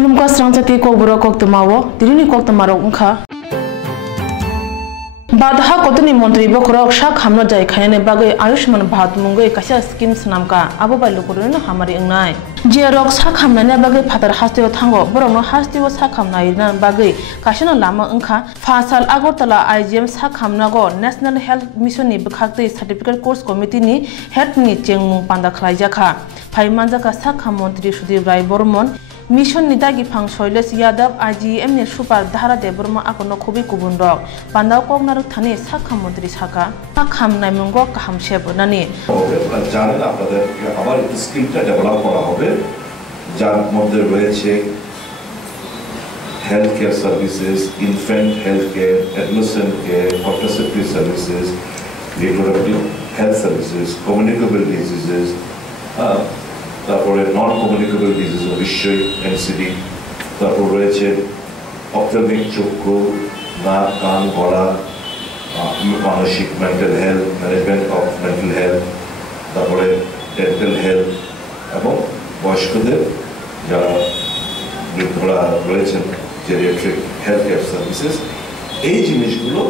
Kulumka Swrangchati Kokborok Koktwma Dirini Koktwmarok Ungkha Badha Kotoni Montri Bokorok Shak Hamno Jai Khayane Bagai Ayushman Bharat Mungai Kasha Scheme Snamka Abubai Lukurino Hamari Ungnai Jerok Shak Hamnane Bagai Patar Hastio Tango Borono Hastio Shak Hamnai Bagai Kashino Lama Ungkha Fasal Agortala IGM Shak Hamnago National Health Mission ni Bekhakte Certificate Course Committee ni Health ni Chengmung Panda Khlaijaka Phaimanjaka Shak Ham Montri Sudhir Rai Bormon Mission Nidagi Pang Soiles Yadav IGM ni Super Dhara de Burma Akono Kubi Kubundok Pandao Kognar Thani Sakha Montri Saka Sakham Naimungo Kaham Shep Nani জানেন আপনাদের আবার স্কিলটা develop করা হবে যার মধ্যে রয়েছে health care services infant health care admission care contraceptive services reproductive health services communicable diseases তারপরে নন কমিউনিকেবল ডিজিজ অবশ্যই এনসিডি তারপর রয়েছে অপথলমিক চক্ষু নাক কান গলা মানসিক mental health management of mental health তারপরে ডেন্টাল হেলথ এবং বয়স্কদের যারা বৃদ্ধরা রয়েছেন জেরিয়াট্রিক হেলথ কেয়ার সার্ভিসেস এই জিনিসগুলো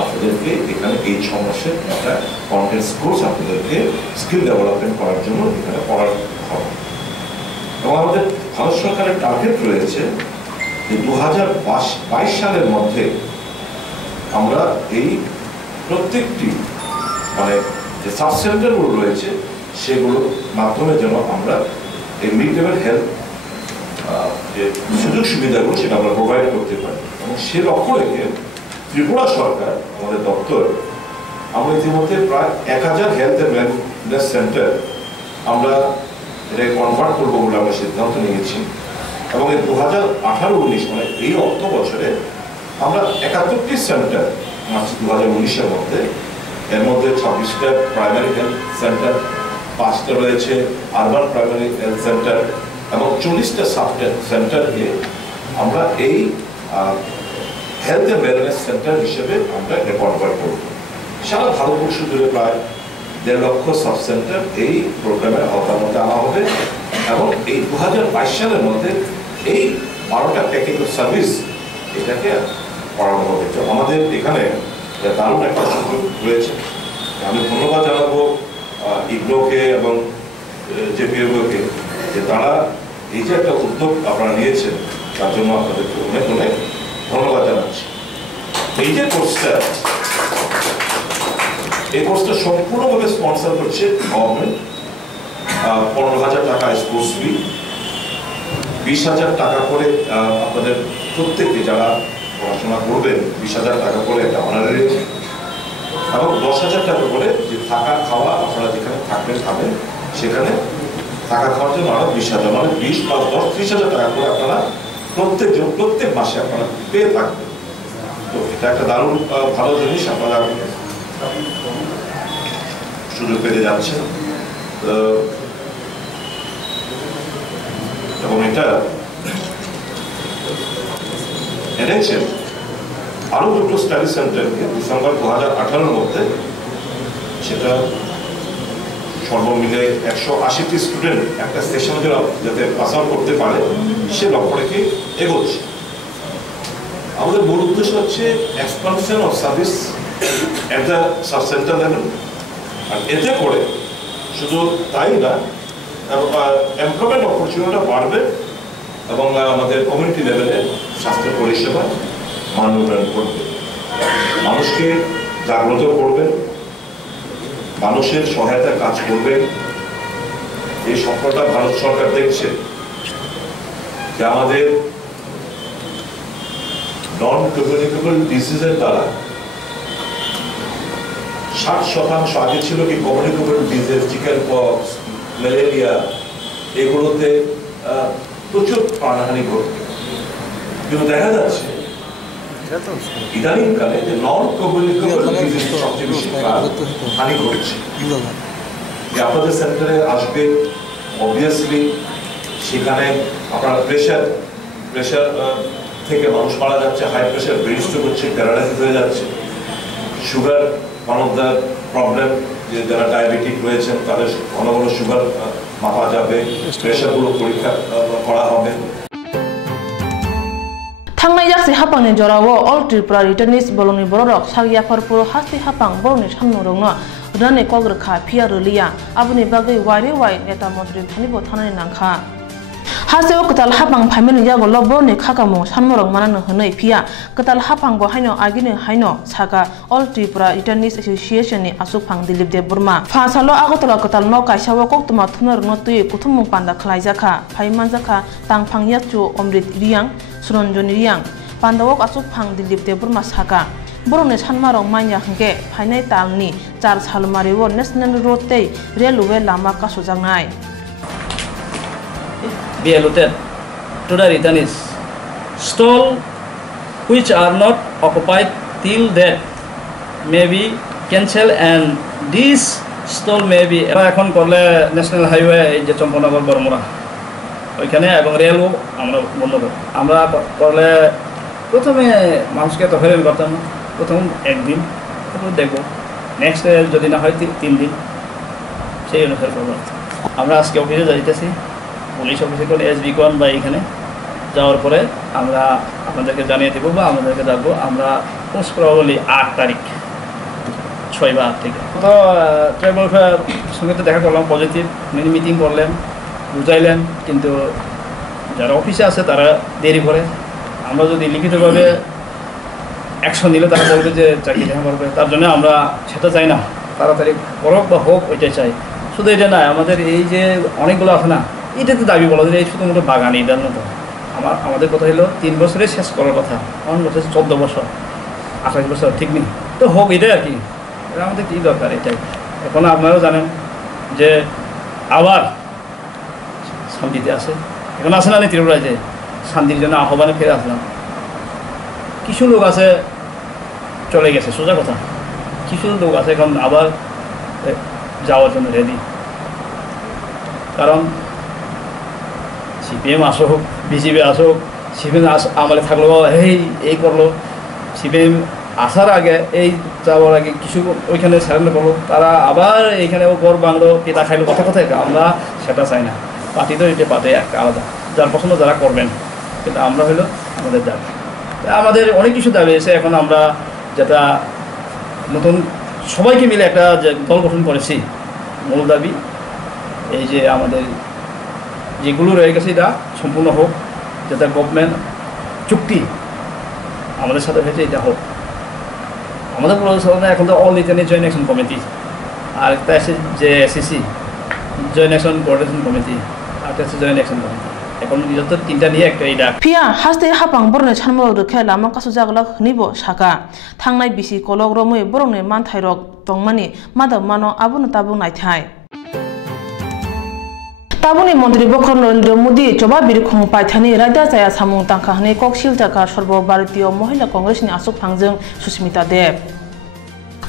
আপনাদেরকে এখানে এই 6 মাসের একটা কন্টেন্টস কোর্স আপনাদেরকে স্কিল ডেভেলপমেন্ট করার জন্য এখানে পড়ার হবে এবং আমাদের ভারত সরকারের টার্গেট রয়েছে যে 2022 সালের মধ্যে আমরা এই প্রত্যেকটি মানে যে সাব সেন্টারগুলো রয়েছে সেগুলোর মাধ্যমে যেন আমরা এই মিড লেভেল হেলথ যে সুযোগ সুবিধাগুলো সেটা আমরা প্রোভাইড করতে পারি এবং সে লক্ষ্য রেখে ত্রিপুরা সরকার আমাদের দপ্তর আমরা ইতিমধ্যে প্রায় 1000 হেলথ এন্ড ওয়েলনেস সেন্টার আমরা এটাকে কনভার্ট করবো বলে আমরা সিদ্ধান্ত নিয়েছি এবং এই 2018-19 মানে এই অর্থ বছরে আমরা 71টি সেন্টার মার্চ 2019-এর মধ্যে এর মধ্যে 26টা প্রাইমারি হেলথ সেন্টার 5টা রয়েছে আরবান প্রাইমারি হেলথ সেন্টার এবং 40টা সাব সেন্টারকে আমরা এই হেলথ এন্ড ওয়েলনেস সেন্টার হিসেবে আমরা এটা কনভার্ট করব সারা ভারতবর্ষ জুড়ে প্রায় 1.5 লক্ষ সাব সেন্টার এই প্রোগ্রামের আওতার মধ্যে আনা হবে এবং এই 2022 সালের মধ্যে এই 12টা প্যাকেজ অফ সার্ভিস এটাকে করানো হবে তো আমাদের এখানে দারুণ একটা সুযোগ রয়েছে আমি ধন্যবাদ জানাবো ইগনোকে এবং জেপিএফকে যে তারা এই যে একটা উদ্যোগ আপনারা নিয়েছেন তার জন্য আপনাদেরকে অনেক অনেক ধন্যবাদ জানাচ্ছি এই যে কোর্সটা এই কোর্সটা সম্পূর্ণভাবে স্পন্সর করছে গভর্নমেন্ট 15,000 টাকা কোর্স ফি 20,000 টাকা করে আপনাদের প্রত্যেককে যারা পড়াশোনা করবেন 20,000 টাকা করে একটা অনারারি এবং 10,000 টাকা করে যে থাকা খাওয়া আপনারা যেখানে থাকবেন খাবেন সেখানে থাকা খাওয়ার জন্য আরো 20,000 মানে 20 + 10 30,000 টাকা করে আপনারা প্রত্যেক মাসে আপনারা পেয়ে থাকবেন তো এটা একটা দারুণ ভালো জিনিস আপনারা সুযোগ পেতে যাচ্ছেন এবং এটা এনেছেন আরো দুটো স্টাডি সেন্টারকে ডিসেম্বর 2018-এর মধ্যে সেটা সর্বমিলে 180টি স্টুডেন্ট একটা সেশন যাতে পাস আউট করতে পারে সে লক্ষ্য রেখে এগোচ্ছে আমাদের মূল উদ্দেশ্য হচ্ছে expansion of service at the sub center level আর এতে করে শুধু তাই না এমপ্লয়মেন্ট অপরচুনিটিটা বাড়বে এবং আমাদের কমিউনিটি লেভেলে স্বাস্থ্য পরিষেবা মান উন্নয়ন করবে মানুষকে জাগ্রত করবেন মানুষের সহায়তায় কাজ করবেন এই সফলতা ভারত সরকার দেখছে যে আমাদের নন কমিউনিকেবল ডিজিজের দ্বারা 60% আগে ছিল কি communicable disease chicken pox malaria এগুলোতে প্রচুর প্রাণহানি ঘটবে কিন্তু দেখা যাচ্ছে ইদানিংকালে যে নন কমিউনিকেবল ডিজিজ সবচেয়ে বেশি হানি ঘটছে আপনাদের সেন্টারে আসবে অবভিয়াসলি সেখানে আপনার প্রেশার থেকে মানুষ মারা যাচ্ছে হাই প্রেশার ব্রেন স্ট্রোক হচ্ছে প্যারালাইসিস হয়ে যাচ্ছে sugar one of the problem যে যারা ডায়াবেটিক রয়েছেন তাদের ঘন ঘন সুগার মাপা যাবে প্রেশারগুলো পরীক্ষা করা হবে Tangnai yaksi hapangni jorawo all Tripura returnees bolongni borok sagya parpuro hasti hapang bolongni sanmorongno rane kogrkha phia rulia abuni bagai wari wai neta mantri thanibo thanani nangkha Haseo ketal hapang phaimeni yago loborni khakamo sanmorong manano hwnai phia ketal hapang bo haino agini haino saga all Tripura returnees association ni asupang Dilip Dev Burma phasalo agotala ketal no kaisawo Koktwma thunarno tui kuthumung panda khlaijaka phaimanjaka tangphang yachu omrit riang Swrangchati riang pandawok asupang Dilip Dev Burma saga borongni sanmarong manya hingke phainai talni char salmariwo national road tei railway lama kasujangnai be allotted to the returnees. Stall which are not occupied till that may be cancelled and this stall may be এখন করলে national highway এই যে চম্পনগর বরমুড়া ওইখানে এবং রেলও আমরা বন্ধ করি আমরা করলে প্রথমে মানুষকে তো হয়রানি করতাম না প্রথম একদিন তারপর দেখবো নেক্সট যদি না হয় 3 দিন সেই অনুসারে করবো আমরা আজকে অফিসে যাইতেছি পুলিশ অফিসে করে এসবি কোন বা এখানে যাওয়ার পরে আমরা আপনাদেরকে জানিয়ে দেবো বা আমাদেরকে ডাকবো আমরা মোস্ট প্রবাবলি 8 তারিখ 6 বা 8 থেকে তো ট্রাইবাল সঙ্গে তো দেখা করলাম পজিটিভ মিটিং করলেন বুঝাইলেন কিন্তু যারা অফিসে আছে তারা দেরি করে আমরা যদি লিখিতভাবে অ্যাকশন নিলে তারা বলবে যে চাকরি দেখা করবে তার জন্য আমরা সেটা চাই না তাড়াতাড়ি করক বা হোক ওইটাই চাই শুধু এটা নয় আমাদের এই যে অনেকগুলো আছে না এটাতে দাবি বলা যায় এই শুধুমাত্র বাগান এটার মতো আমাদের কথা হলো 3 বছরে শেষ করার কথা আমার বছর 14 বছর 28 বছর ঠিক নেই তো হোক এটাই আর কি এটা আমাদের কী দরকার এটাই এখন আপনারাও জানেন যে আবার শান্তিতে আছে এখন আসে না ত্রিপুরায় যে শান্তির জন্য আহ্বানে ফিরে আসলাম কিছু লোক আছে চলে গেছে সোজা কথা কিছু লোক আছে এখন আবার যাওয়ার জন্য রেডি কারণ সিপিএম আসুক বিজেপি আসুক সিপিএম আমলে থাকলো এই করলো সিপিএম আসার আগে এই যাওয়ার আগে কিছু ওইখানে সারেন্ডার করলো তারা আবার এইখানে ওপর বাংলো পিতা খাইলো কথা কথায় আমরা সেটা চাই না পার্টি তো এটা পার্টি একটা আলাদা যার পছন্দ যারা করবেন কিন্তু আমরা হলো আমাদের দাবি আমাদের অনেক কিছু দাবি এসে এখন আমরা যেটা নতুন সবাইকে মিলে একটা দল গঠন করেছি মূল দাবি এই যে আমাদের যেগুলো রয়ে গেছে এটা সম্পূর্ণ হোক যেটা গভর্নমেন্ট চুক্তি আমাদের সাথে হয়েছে এটা হোক আমাদের প্রশাসনে এখন তো all returnee joint action committee আর একটা আছে যে ACC joint action coordination committee আর একটা আছে জয়েন্ট অ্যাকশন কমিটি এখন যত তিনটা নিয়ে একটা এটা পিয়া হাস্তে হাপাং বরনে ছানমরক রখে লাमा কাসু জাগলাক নিবো সাকা থাংনাই বিসি কলক রমৈ বরংনে मानथाय रक तंगमानि मादक मानो आबुनो ताबु नायथाय ताबुनि मन्त्री बक्र नरेंद्र मोदी चबा बिरखं पाइथानि रायदा जाया सामुं तांखाहनि ककशिल जाका सर्वभारतीय महिला कांग्रेसनि आसुक फांजों सुस्मिता देव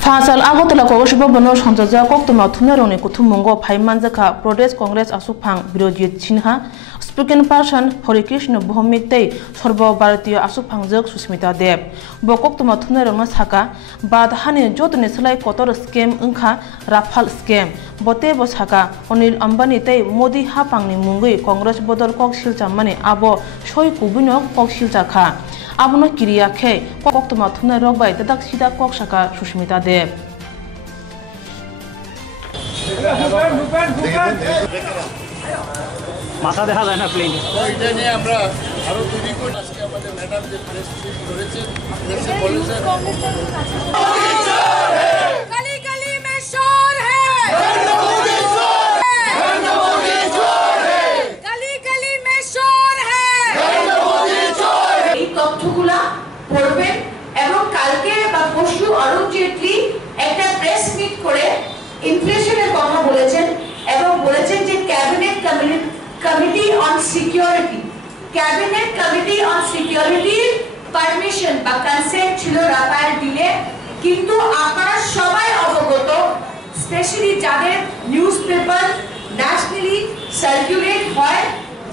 फासल आगतला कांग्रेस भवनआव संजाजा कोक्तमा थुनारंनि कुथुमंगो फाइमानजाखा प्रदेश कांग्रेस आसुकफां बिरजित सिन्हा स्पोकन पर्सन हरिकृष्ण भौमिक तै सर्वभारतीय आसुकफांजों सुस्मिता देव ब कोक्तमा थुनारंनो साका बाद हानि जतनि सोलाय कतर स्केम ओंखा राफाल स्केम बते ब साका अनिल अंबानी तै मोदी हापांनि मुंगै कांग्रेस बदल ककशिल जामानि आबो सय कुबिनो ककशिल जाखा आबनो किरियाखे कोक्तमा थुनारंग बाय दादाक सिदा कक साका सुस्मिता देव মাথা দেখা যায় না প্লেন এটা নিয়ে আমরা আরো তৈরি করি আজকে আমাদের ম্যাডাম যে প্রেস মিট করেছে প্রেসে বলেছেন गली गली में शोर है गली गली में शोर है এই তথ্যগুলা পড়বেন এবং কালকে বা পরশু অরুণ জেটলি একটা প্রেস মিট করে ইনফ্লেশনের কথা বলেছেন এবং বলেছেন যে cabinet committee on security permission বা কনসেন্ট ছিল রাফায়েল ডিলে কিন্তু আপনারা সবাই অবগত স্পেশালি যাদের নিউজ পেপার ন্যাশনালি সার্কুলেট হয়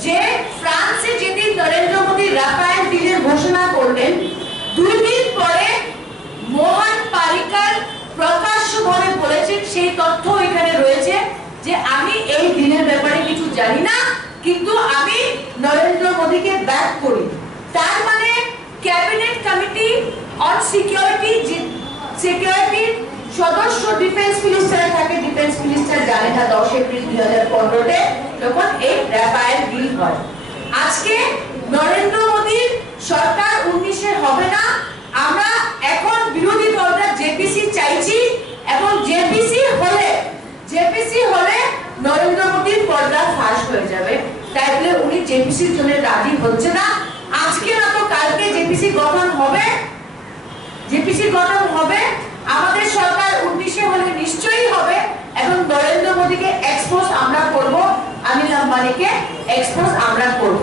যে ফ্রান্সে যেদিন নরেন্দ্র মোদী রাফায়েল ডিলের ঘোষণা করলেন 2 দিন পরে মোহন পারিকার প্রকাশ্যভাবে বলেছেন সেই তথ্য এখানে রয়েছে যে আমি এই ডিলের ব্যাপারে কিছু জানি না কিন্তু আমি নরেন্দ্র মোদীকে ব্যাক করি তার মানে ক্যাবিনেট কমিটি অন সিকিউরিটি সদস্য ডিফেন্স মিনিস্টার থাকে। ডিফেন্স মিনিস্টার জানে না 10 এপ্রিল 2015-তে তখন এই রাফায়েল ডিল হয়। আজকে নরেন্দ্র মোদীর সরকার 19-এ হবে না। আমরা এখন বিরোধী দলরা জেপিসি চাইছি এবং জেপিসি হলে নরেন্দ্র মোদীর পর্দা ফাঁস হয়ে যাবে। তাই বলে উনি জেপিসির জন্য রাজি হচ্ছে না। আজকে না তো কালকে জেপিসি গঠন হবে। আমাদের সরকার 19-এ হলে নিশ্চয়ই হবে এবং নরেন্দ্র মোদীকে এক্সপোজ আমরা করব, অনিল আম্বানিকে এক্সপোজ আমরা করব।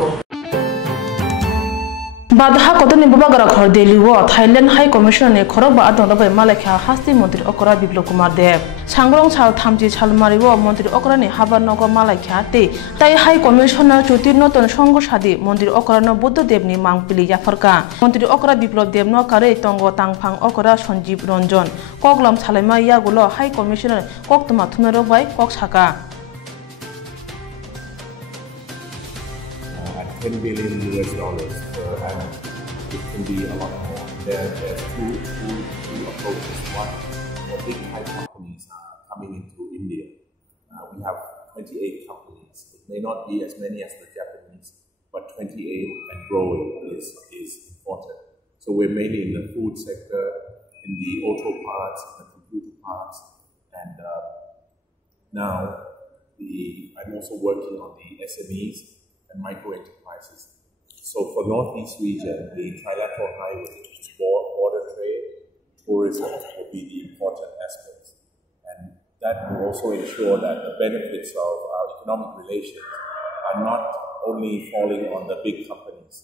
বাধা কতনি বুবাগরা ঘর দেলিও থাইল্যান্ড হাই কমিশনে খরব বা আদনবাই মালেখা হাস্তি মন্ত্রী অকরা বিপ্লব কুমার দেব সাংগ্রং সাল থামজি ছালমারিও মন্ত্রী অকরানি হাবারনগর মালাইখা তে তাই হাই কমিশনার চুতির নতুন সঙ্গ সাদি মন্ত্রী অকরান বুদ্ধদেবনি মাংপিলি জাফরকা মন্ত্রী অকরা বিপ্লব দেব নকারে তঙ্গ তাংফাং অকরা সঞ্জীব রঞ্জন কগলাম সালাইমা ইয়াগুলো হাই কমিশনার কোক্তমা থুমেরবাই ককসাকা $10 billion and it can be a lot more. There's two approaches. One, the big high companies are coming into India. We have 28 companies. It may not be as many as the Japanese, but 28 and growing is important. So we're mainly in the food sector, in the auto parts, in the computer parts, and now I'm also working on the SMEs and micro enterprises. So for Northeast region, the trilateral highway, border trade, tourism will be the important aspects. And that will also ensure that the benefits of our economic relations are not only falling on the big companies,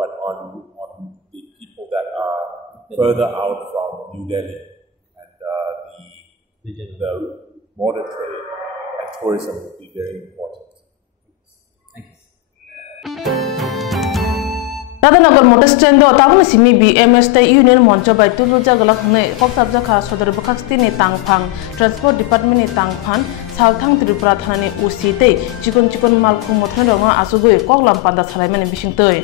but on the people that are further out from New Delhi. And the border trade and tourism will be very important. Radhanagar motor stand তাবুন সিমি BMS তে union মঞ্চ বাই তুলু জাগলা হনে কক্সাব জাখা সদর বখাস্তি নে তাংফাং ট্রান্সপোর্ট ডিপার্টমেন্ট নে তাংফান সালথাং ত্রিপুরা থানানি উসি তে চিকন মালখুম মথন রঙ আসুগৈ কগলাম পান্দা সালাইমানে বিসিংতৈ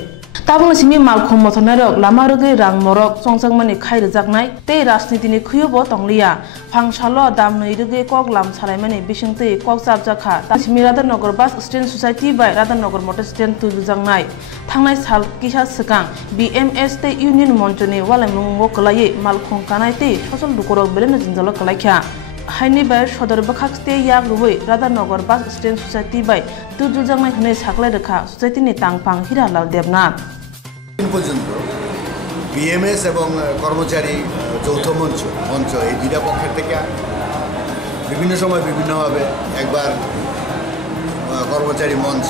তাবুন সিমি মালখুম মথনাই রক লামা রগৈ রাং মরক সংসাংমানি খাই রজাকনাই তে রাজনীতিनि খুয়বো তংলিয়া ফাংসালো দাম नै রগৈ কগলাম সালাইমানে বিসিংতৈ কক্সাব জাখা তাসিমি রাধানগর বাস স্ট্যান্ড সোसाइटी बाय राधानगर मोटर स्टैंड तुलुजांनाय थांनाय साल किसा सिगां बीएमएस ते यूनियन मंचनि वालाइमुंगो कलायै मालखुं कानाय ते फसल दुकरक बेलेन जिंजल कलायखा हाइनि बाय सदर बखाक्सते याग रुबै राधानगर बास स्टैंड सोसाइटी बाय तुलुजांनाय हने साखलाय रेखा सोसाइटीनि तांफां हिरालाल देबनाथ পর্যন্ত বিএমএস এবং কর্মচারী যৌথ মঞ্চ এই দুইটা পক্ষের থেকে বিভিন্ন সময় বিভিন্নভাবে একবার কর্মচারী মঞ্চ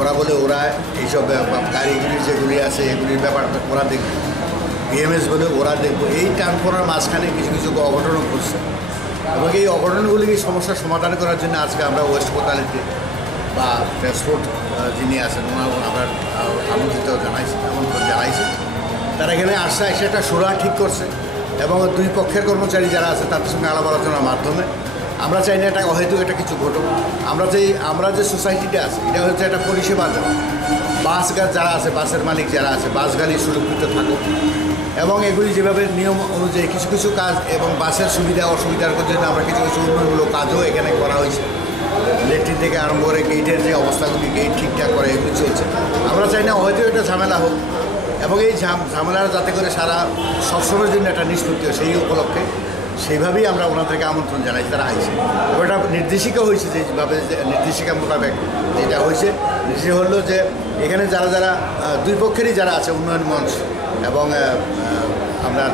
ওরা বলে ওরা এইসব গাড়িগুলি যেগুলি আছে এগুলির ব্যাপারটা ওরা দেখবে বিএমএস বলে ওরা দেখবো এই টান করার মাঝখানে কিছু অঘটনও ঘটছে এবং এই অঘটনগুলিকে সমস্যার সমাধান করার জন্য আজকে আমরা ওয়েস্ট কোতালিতে বা ট্রান্সপোর্ট যিনি আছেন আমরা আমন্ত্রণ জানাইছি তারা এখানে আসছে এসে একটা সুরা ঠিক করছে এবং দুই পক্ষের কর্মচারী যারা আছে তাদের সঙ্গে আলাপ আলোচনার মাধ্যমে আমরা চাই না এটা হয়তো এটা কিছু ঘটুক আমরা যে সোসাইটিটা আছে এটা হচ্ছে একটা পরিষেবা দেওয়া বাস যারা আছে বাসের মালিক যারা আছে বাস গাড়ি সুরক্ষিত থাকুক এবং এগুলি যেভাবে নিয়ম অনুযায়ী কিছু কাজ এবং বাসের সুবিধা অসুবিধার জন্য আমরা কিছু উন্নয়নমূলক কাজও এখানে করা হয়েছে ইলেকট্রিক থেকে আরম্ভ করে গেটের যে অবস্থাগুলি গেট ঠিকঠাক করে এগুলি চলছে আমরা চাই না হয়তো এটা ঝামেলা হোক এবং এই ঝামেলার যাতে করে সারা সবসময়ের জন্য একটা নিষ্পত্তি হয় সেই উপলক্ষে সেইভাবেই আমরা ওনাদেরকে আমন্ত্রণ জানাই তারা আইছে ওটা নির্দেশিকা হয়েছে যেভাবে নির্দেশিকা মোতাবেক যেটা হয়েছে নির্দেশিকা হলো যে এখানে যারা দুই পক্ষেরই যারা আছে উন্নয়ন মঞ্চ এবং আমরা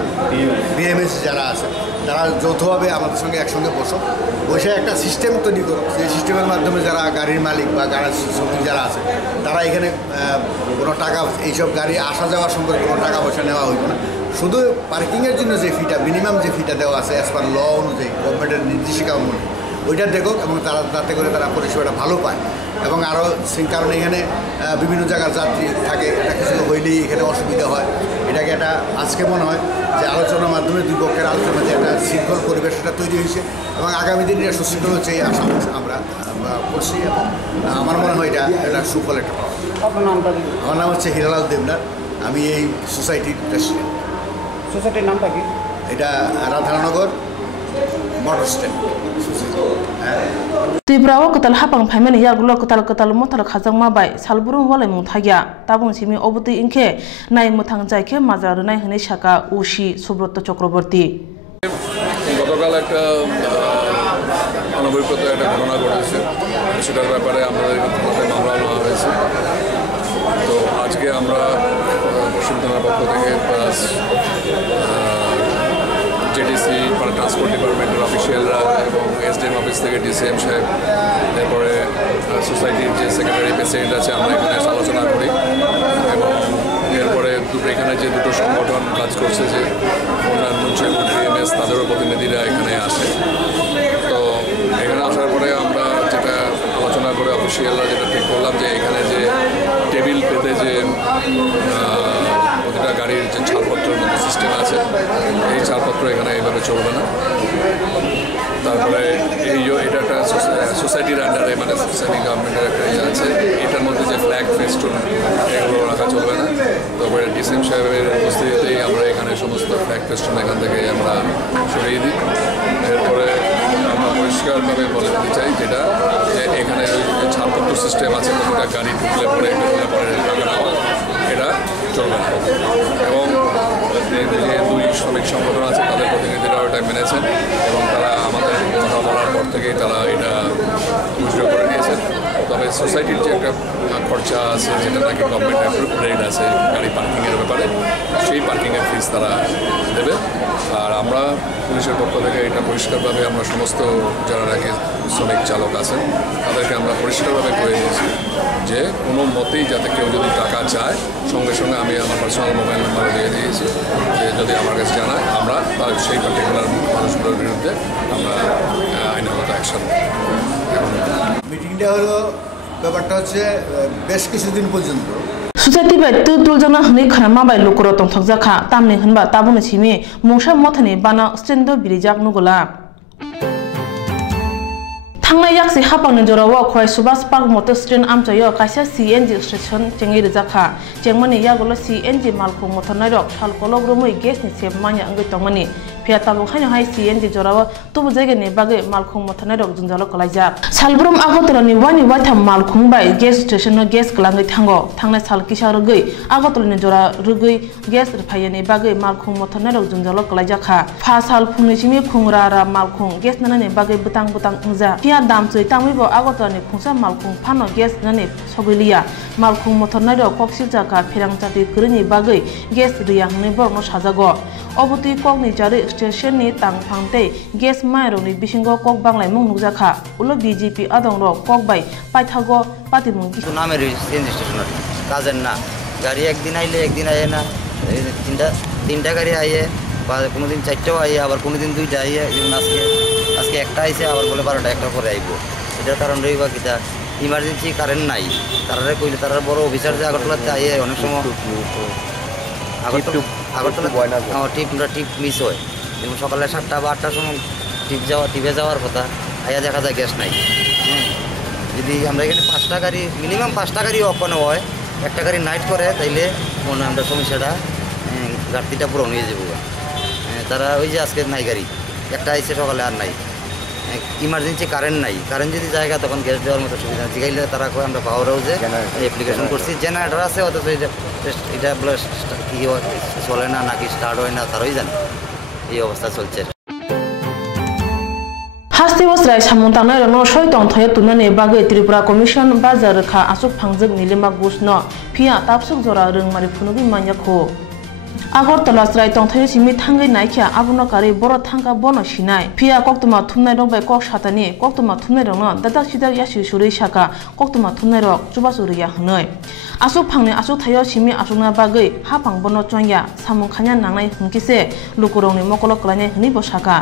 বিএমএস যারা আছে তারা যৌথভাবে আমাদের সঙ্গে একসঙ্গে বসে একটা সিস্টেম তৈরি করুক যে সিস্টেমের মাধ্যমে যারা গাড়ির মালিক বা গাড়ির শ্রমিক যারা আছে তারা এখানে কোনো টাকা এইসব গাড়ি আসা যাওয়ার সম্পর্কে কোনো টাকা পয়সা নেওয়া হইব না শুধু পার্কিংয়ের জন্য যে ফিটা মিনিমাম যে ফিটা দেওয়া আছে অ্যাজ পার ল অনুযায়ী গভর্নমেন্টের নির্দেশিকা অনুযায়ী ওইটা দেখুক এবং তারা তাতে করে তারা পরিষেবাটা ভালো পায় এবং আরও কারণ এখানে বিভিন্ন জায়গার যাত্রী থাকে এটা কিছু হইলেই এখানে অসুবিধা হয় এটাকে একটা আজকে মনে হয় যে আলোচনার মাধ্যমে দুই পক্ষের আলোচনা যে একটা শৃঙ্খল পরিবেশটা তৈরি হয়েছে এবং আগামী দিনে এটা সুশৃঙ্খল হচ্ছে এই আশা আমরা করছি এবং আমার মনে হয় এটা সুফল একটা পাওয়া। আমার নাম হচ্ছে হিরালাল দেবনাথ। আমি এই সোসাইটির প্রেসিডেন্ট। সোসাইটির নামটা কি? এটা Radhanagar motor stand society. Tibrawo ketal hapang phaimani yagulo ketal mothal khajang mabai salburum walai muthagya tabung simi obuti inke nai muthang jaike majar nai hne shaka ushi Subrata Chakraborty গতকাল একটা অনবরত একটা ঘটনা ঘটেছে, সেটার ব্যাপারে আমাদের মামলা নেওয়া হয়েছে। তো আজকে আমরা পশ্চিম থানার পক্ষ থেকে প্লাস জেডিসি মানে ট্রান্সপোর্ট ডিপার্টমেন্টের অফিসিয়ালরা এবং এসডিএম অফিস থেকে ডিসিএম সাহেব, এরপরে সোসাইটির যে সেক্রেটারি প্রেসিডেন্ট আছে, আমরা এখানে আলোচনা করি এবং এরপরে এখানে যে দুটো সংগঠন কাজ করছে, যে অন্যান্য যে ডিএমএস তাদেরও প্রতিনিধিরা এখানে আসে। তো এখানে আসার পরে আমরা যেটা আলোচনা করে অফিসিয়ালরা যেটা ঠিক করলাম যে এখানে যে টেবিল পেতে যে প্রতিটা গাড়ির যে ছাড়পত্রের মতো সিস্টেম আছে, এই ছাড়পত্র এখানে এইভাবে চলবে না। তারপরে এটা একটা সোসাইটির আন্ডারে মানে সোসাইটি গভর্নমেন্টের একটা ইয়ে আছে, এটার মধ্যে যে ফ্ল্যাগ ফেস্টুন এগুলো রাখা চলবে না। তারপরে ডিসিএম সাহেবের উপস্থিতিতেই আমরা এখানে সমস্ত ফ্ল্যাগ ফেস্টুন এখান থেকে আমরা সরিয়ে দিই। এরপরে আমরা পরিষ্কারভাবে বলে দিতে চাই যেটা যে এখানে ছাড়পত্র সিস্টেম আছে, প্রতিটা গাড়ি ঢুকলে পরে টাকা নেওয়া, এটা চলবে না। এবং যে দুই শ্রমিক সংগঠন আছে তাদের প্রতিনিধিরাও এটা মেনেছেন এবং তারা আমাদের কথা বলার পর থেকেই তারা এটা উইথড্র করে নিয়েছেন। তবে সোসাইটির যে একটা খরচা আছে, যেটা নাকি গভর্নমেন্টের রেট আছে গাড়ি পার্কিংয়ের ব্যাপারে, সেই পার্কিংয়ের ফিস তারা দেবে। আর আমরা পুলিশের পক্ষ থেকে এটা পরিষ্কারভাবে আমরা সমস্ত যারা নাকি শ্রমিক চালক আছেন তাদেরকে আমরা পরিষ্কারভাবে করে দিয়েছি যে কোনো মতেই যাতে কেউ যদি টাকা চায়, সঙ্গে সঙ্গে আমি আমার পার্সোনাল মোবাইল নাম্বারও দিয়ে দিয়েছি যে যদি আমার কাছে জানায় আমরা তার সেই পার্টিকুলার মানুষগুলোর বিরুদ্ধে আমরা আইনগত অ্যাকশন। মিটিংটা হলো ব্যাপারটা হচ্ছে বেশ কিছুদিন পর্যন্ত Society by Tutul Jana Hni Khanama by Lukuro Tongthok Jakha Tamni Hunba Tabuna Chimi Mongsha Mothani Bana Stendo Birijak Nugola Thangna yaksi hapangni jorawo khoi Subas Park Motor Strain amchayo kaisa CNG station chengi rejakha chengmani yagolo CNG malkhung mothornai rok thalkolok rumui gas ni sep manya angoi tongmani pia tabu khaino hai CNG jorawo tubu jage ni bagai malkhung mothornai rok jungjalo kalaijak salbrum agotolani wani waitham malkhung bai gas station no gas klangai thango thangnai sal kisa rugui agotolani jora rugui gas rphayani bagai malkhung mothornai rok jungjalo kalaijakha pha sal phungni chimi khungra ra malkhung gas nanani bagai butang butang ungja dam choi tangwibo agotani khungsa malkhung phano gas nani sogilia malkhung mothornai rok koksil jaka Swrangchati krini bagai gas riya hni borno sajago obuti kokni jari station ni tangphangte gas mairo ni bisingo kok banglai mung nukjakha ulo BJP adong rok kokbai paithago patimung নামের CNG station কাজের না গাড়ি একদিন আইলে একদিন আইে না তিনটা গাড়ি আইয়ে বা কোনোদিন চারটাও আইয়ে আবার কোনোদিন দুইটা আইয়ে যেমন আজকে একটা আইসে আবার বলে 12টা একটা করে আইব এটার কারণ রইবা কিতা ইমার্জেন্সি কারেন্ট নাই তারা কইলে তারা বড় অফিসার যে আগরতলাতে আইয়ে অনেক সময় আগরতলা টিপ মিস হয় যেমন সকালে 7টা বা 8টার সময় টিপে যাওয়ার কথা আইয়া দেখা যায় গ্যাস নাই যদি আমরা এখানে 5টা গাড়ি মিনিমাম 5টা গাড়ি অফানো হয় একটা গাড়ি নাইট করে তাইলে মনে আমরা সমস্যাটা ঘাটতিটা পূরণ হয়ে যাবো তারা ওই যে আজকে নাই গাড়ি একটা আইসে সকালে আর নাই ইমার্জেন্সি কারেন্ট নাই কারেন্ট যদি জায়গা তখন গ্যাস দেওয়ার মতো সুবিধা জিগাইলে তারা কয় আমরা পাওয়ার হাউসে অ্যাপ্লিকেশন করছি জেনারেটর আছে অথচ এটা বলে কি চলে না নাকি স্টার্ট হয় না তারাই জানে এই অবস্থা চলছে Hasti wasrai samuntanai rano soi tongthaya tunani bagai Tripura Commission bazar kha asuk phangjak nilima gusno phia tapsuk jora rungmari phunugi manyakho Agortala srai tongthaya simi thangai naikha abuno kari boro thangka bono sinai phia Koktwma thumnai rok bai kok satani Koktwma thumnai rok no dadak sidak yasi suri saka Koktwma thumnai rok chubasuriya hnoi asuk phangni asuk thayo simi asukna bagai hapang bono chongya samung khanya nangnai hungkise lukurongni mokolo klanai hni bosaka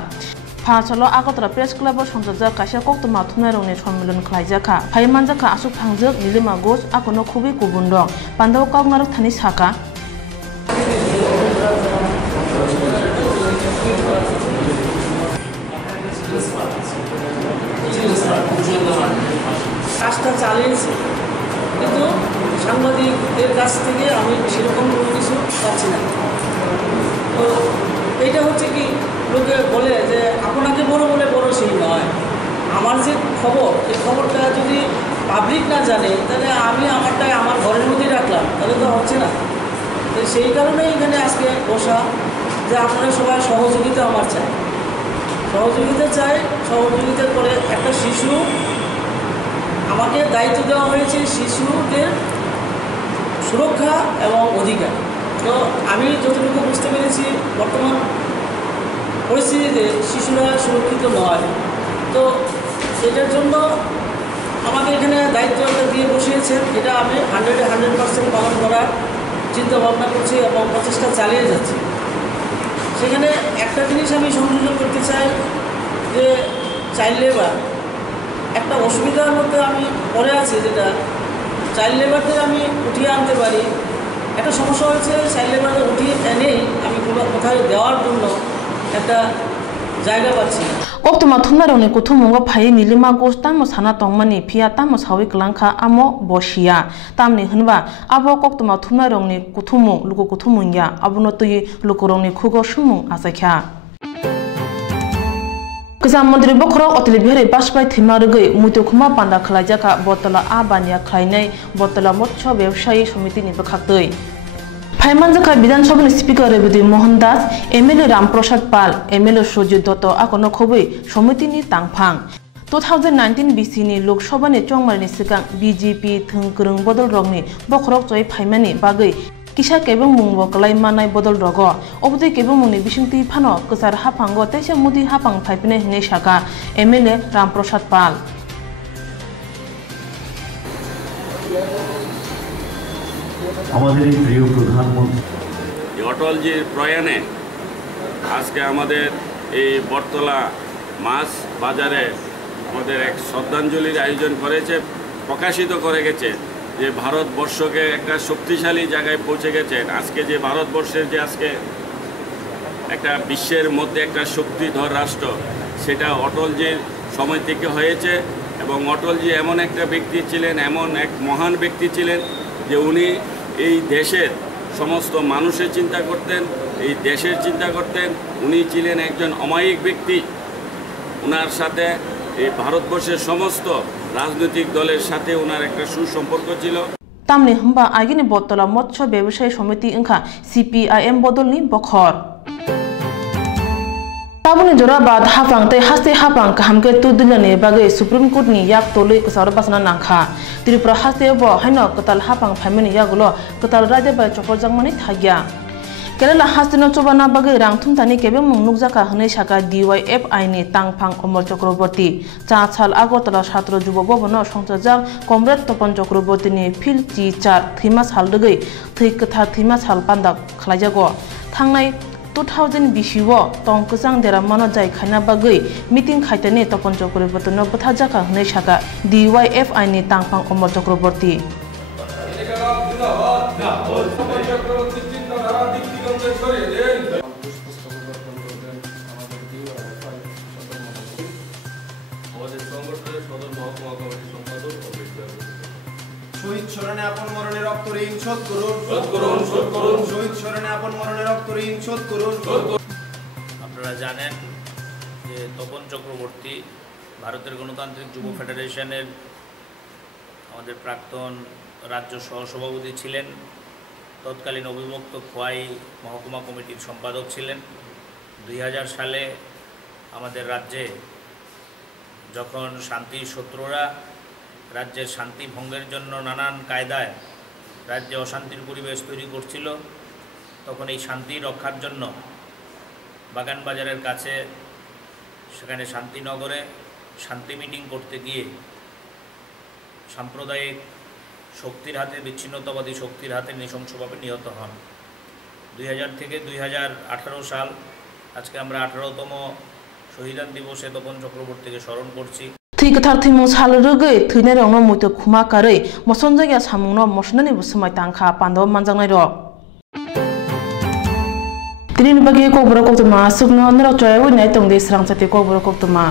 Phachalo Agotla Press Club সংযোজক কাশা Koktwma thumnai rokni সম্মিলন khlaijaka phai manjaka asuk phangjak nilima gos akono khubi kubun rok pandaw kawnarok thani saka কাজটা চালিয়েছে কিন্তু সাংবাদিক এর কাছ থেকে আমি সেরকম কোনো কিছু পাচ্ছি না। তো এইটা হচ্ছে কি, লোকে বলে যে আপনাকে বড় বলে বড় সেই নয়। আমার যে খবর, এই খবরটা যদি পাবলিক না জানে তাহলে আমি আমারটাই আমার ঘরের মধ্যেই রাখলাম, তাহলে তো হচ্ছে না। তো সেই কারণেই এখানে আজকে বসা, যে আপনারা সবাই সহযোগিতা আমার চাই, সহযোগিতা চাই। সহযোগিতা করে একটা শিশু, আমাকে দায়িত্ব দেওয়া হয়েছে শিশুদের সুরক্ষা এবং অধিকার। তো আমি যতটুকু বুঝতে পেরেছি বর্তমান পরিস্থিতিতে শিশুরা সুরক্ষিত নয়। তো এটার জন্য আমাকে এখানে দায়িত্বটা দিয়ে বসিয়েছেন, এটা আমি 100% পালন করার চিন্তা ভাবনা করছি এবং প্রচেষ্টা চালিয়ে যাচ্ছি। সেখানে একটা জিনিস আমি সংযোজন করতে চাই যে চাইল্ড লেবার একটা অসুবিধার মধ্যে আমি পড়ে আছি, যেটা চাইল্ড লেবারদের আমি উঠিয়ে আনতে পারি। একটা সমস্যা হয়েছে, চাইল্ড লেবারদের উঠিয়ে এনেই আমি কোথায় দেওয়ার জন্য একটা জায়গা পাচ্ছি না। Koktwma thumnarongni kuthumung phai nilima gos tamo sana tongmani phia tamo sawi klangkha amo bosia tamni hunba abo Koktwma thumnarongni kuthumung luko kuthumungya abono tui lukorongni khugo sumung asakha Kazam Mantri Bokrok Otli Bihari Bashbai Thimarugui Mutukuma Panda Khlajaka Botala Abanya Khlainai Botala Motcho ବ୍ୟବসায়ী সমিতিনি বখাক্তই Phaimanjaka Bidhan Sabhani Speaker Rebudi Mohan Das, MLA Ramprasad Pal, MLA Sojit Dotto Akono Khobui Somitini Tangphang 2019 BC ni Lok Sabha ni Chongmarni Sikang BJP Thungkrung Bodol Rogni Bokrok Choi Phaimani Bagui Kisha Kebong Mungbo Kalai Manai Bodol Rogo Obudi Kebong Mungni Bishingti Phano Kusar Hapango Tesha Mudi Hapang Phaipine Hine Shaka MLA Ramprasad Pal আমাদের প্রিয় প্রধানমন্ত্রী অটলজির প্রয়াণে আজকে আমাদের এই বটতলা মাছ বাজারে আমাদের এক শ্রদ্ধাঞ্জলির আয়োজন করেছে, প্রকাশিত করে গেছে যে ভারতবর্ষকে একটা শক্তিশালী জায়গায় পৌঁছে গেছেন। আজকে যে ভারতবর্ষের যে আজকে একটা বিশ্বের মধ্যে একটা শক্তিধর রাষ্ট্র, সেটা অটলজির সময় থেকে হয়েছে। এবং অটলজি এমন একটা ব্যক্তি ছিলেন, এমন এক মহান ব্যক্তি ছিলেন যে উনি এই দেশের সমস্ত মানুষের চিন্তা করতেন, এই দেশের চিন্তা করতেন। উনি ছিলেন একজন অমায়িক ব্যক্তি। ওনার সাথে এই ভারতবর্ষের সমস্ত রাজনৈতিক দলের সাথে ওনার একটা সুসম্পর্ক ছিল। তামনি হম্বা আগিনি বটতলা মৎস্য ব্যবসায়ী সমিতি ইংখা CPIM বদলনি বখর Tabuni Jorabad Hapang Te Haste Hapang Kahamke Tudilani Bagay Supreme Court ni Yak Toli Kusarabasana Nangha Tripura Haste Bo Haino Katal Hapang Famini Yagulo Katal Raja by Chopojangmani Thagya Kerala Hastino Chobana Bagay Rang Tumtani Kebe Munukzaka Hane Shaka DYF Aini Tangpang Omar Chakraborty Chachal Agotala Shatro Jubobono Shongchajak Comrade Topon Chakraborty ni Phil Chi Char Thimas Haldugay Thikatha Thimas Halpanda Khlajago Thangnai 2020 Tongkusang Deramano Jai Khana Bagui meeting Khaitani Topon Chakraborty no Bthajaka Hane Shaka DYF Aini Tangpang Omar Chakraborty শহীদ স্মরণে আপন মরণে রক্ত ঋণ শোধ করুন, শোধ করুন, শোধ করুন। শহীদ স্মরণে আপন মরণে রক্ত ঋণ শোধ করুন, শোধ করুন। আপনারা জানেন যে তপন চক্রবর্তী ভারতের গণতান্ত্রিক যুব ফেডারেশনের আমাদের প্রাক্তন রাজ্য সহসভাপতি ছিলেন, তৎকালীন অবিভক্ত খোয়াই মহকুমা কমিটির সম্পাদক ছিলেন। 2000 সালে আমাদের রাজ্যে যখন শান্তি শত্রুরা রাজ্যের শান্তি ভঙ্গের জন্য নানান কায়দায় রাজ্যে অশান্তির পরিবেশ তৈরি করছিল, তখন এই শান্তি রক্ষার জন্য বাগানবাজারের কাছে সেখানে শান্তিনগরে শান্তি মিটিং করতে গিয়ে সাম্প্রদায়িক শক্তির হাতে, বিচ্ছিন্নতাবাদী শক্তির হাতে নৃশংসভাবে নিহত হন। 2000 থেকে 2018 সাল আজকে আমরা 18তম শহীদান দিবসে তপন চক্রবর্তীকে স্মরণ করছি। Thikathar Thimung Salurugui Thine Rongno Mutu Khuma Karei Mosonjaya Samungno Mosnani Busumai Tangkha Pando Manjangnai Ro Tinin Bagi Kokborok Koktwma Sukno Nero Choy Winai Tongde Swrangchati Kokborok Koktwma